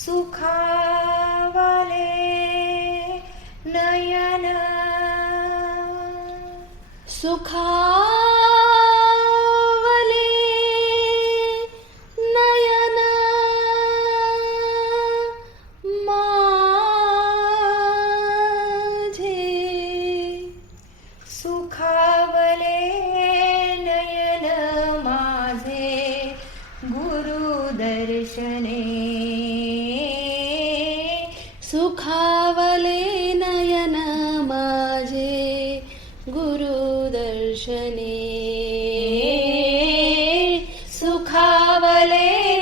सुखावले नयन। सुखा सुखावले नयन माझे गुरुदर्शने सुखावले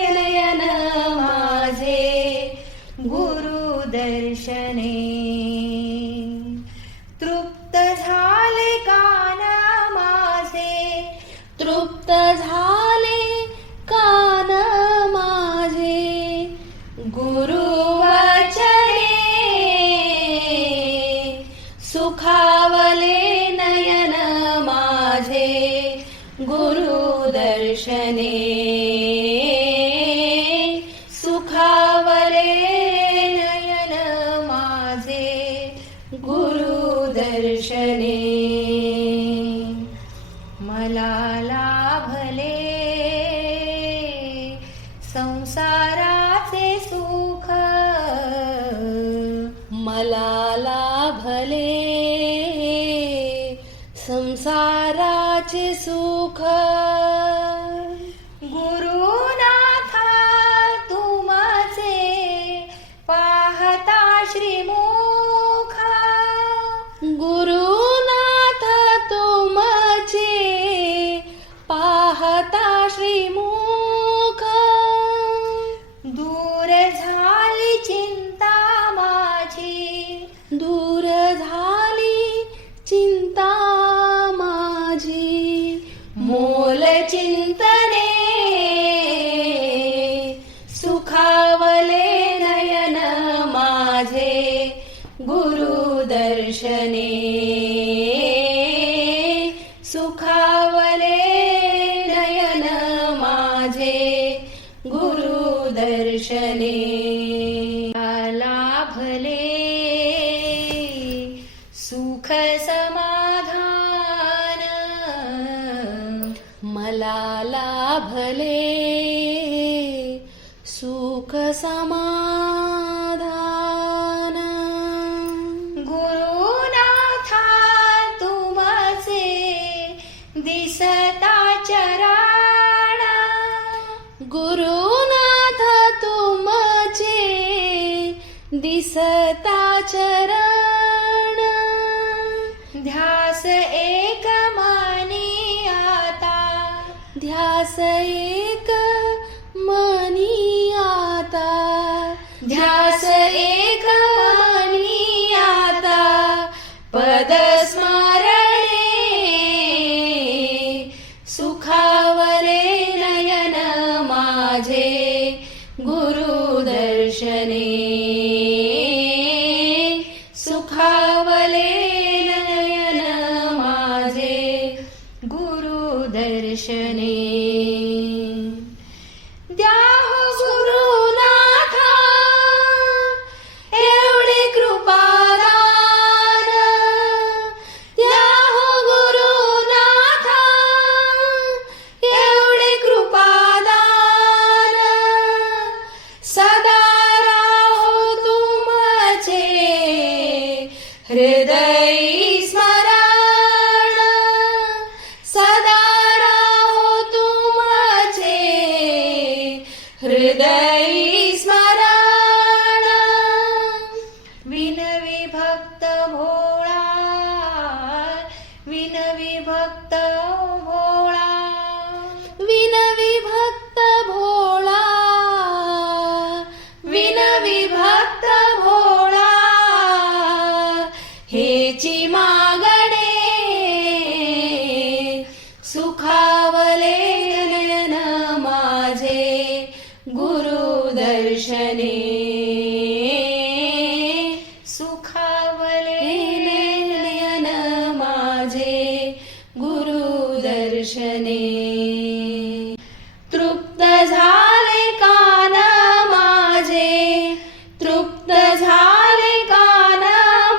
सुखावले नयन माझे गुरुदर्शने सुखा संसाराचे सुख. गुरुनाथा तुमचे पाहता श्रीमू दर्शने सुखावले नयन माझे गुरुदर्शने लाभले सुख समाधान। मला लाभले सुख समाधान दिसता चरण. ध्यास एक मनी आता. ध्यास एक सुखावले हृदय स्मरण विनविभक्त भोळा विनविभक्त भोळा विनविभक्त भोळा विनविभक्त भोळा हेची मागणे सुखा दर्शने। माझे गुरु दर्शने। तृप्त झाले कान माझे तृप्त झाले कान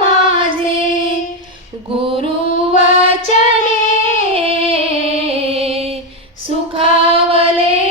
माझे गुरुवचने सुखावले